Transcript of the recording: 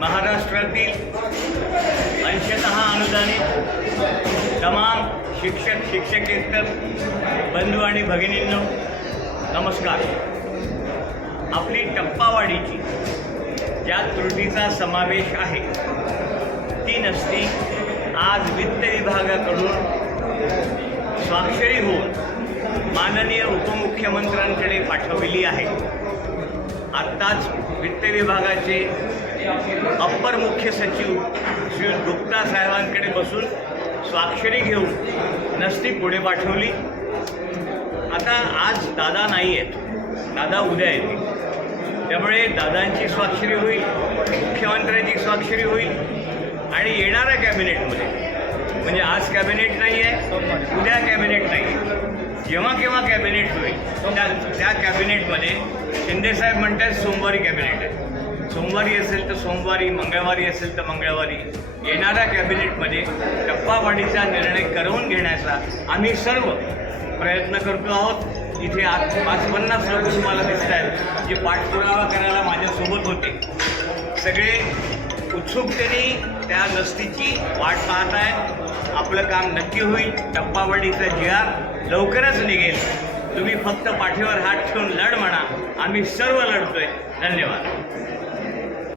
महाराष्ट्रातील अंशतः अनुदानित तमाम शिक्षक शिक्षकेतर बंधू आणि भगिनींनो नमस्कार आपली टप्पावाडीची ज्या त्रुटीचा समावेश आहे ती नसती आज वित्त विभागाकडून स्वाक्षरी होऊन माननीय उपमुख्यमंत्र्यांकडे पाठवलेली आहे आत्ताच वित्त विभागाचे अप्पर मुख्य सचिव श्री गुप्ता साहेबांकडे बसून स्वाक्षरी घेऊन नसती पुढे पाठवली आता आज दादा नाही आहेत दादा उद्या येतील त्यामुळे दादांची स्वाक्षरी होईल मुख्यमंत्र्यांची स्वाक्षरी होईल आणि येणाऱ्या कॅबिनेटमध्ये म्हणजे आज कॅबिनेट नाही आहे जेव्हा केव्हा कॅबिनेट होईल त्या त्या कॅबिनेटमध्ये शिंदेसाहेब म्हणतात सोमवारी कॅबिनेट आहे सोमवारी असेल तर सोमवारी मंगळवारी असेल तर मंगळवारी येणाऱ्या कॅबिनेटमध्ये टप्पावाढीचा निर्णय करवून घेण्याचा आम्ही सर्व प्रयत्न करतो आहोत इथे आज पाच पन्नास लोक तुम्हाला दिसत आहेत जे पाठपुरावा करायला माझ्यासोबत होते सगळे उत्सुकतेने त्या लसीची वाट पाहत आहेत आपलं काम नक्की होईल टप्पावडीचा जिहार लवकरच निघेल तुम्ही फक्त पाठीवर हात ठेवून लढ म्हणा आम्ही सर्व लढतोय धन्यवाद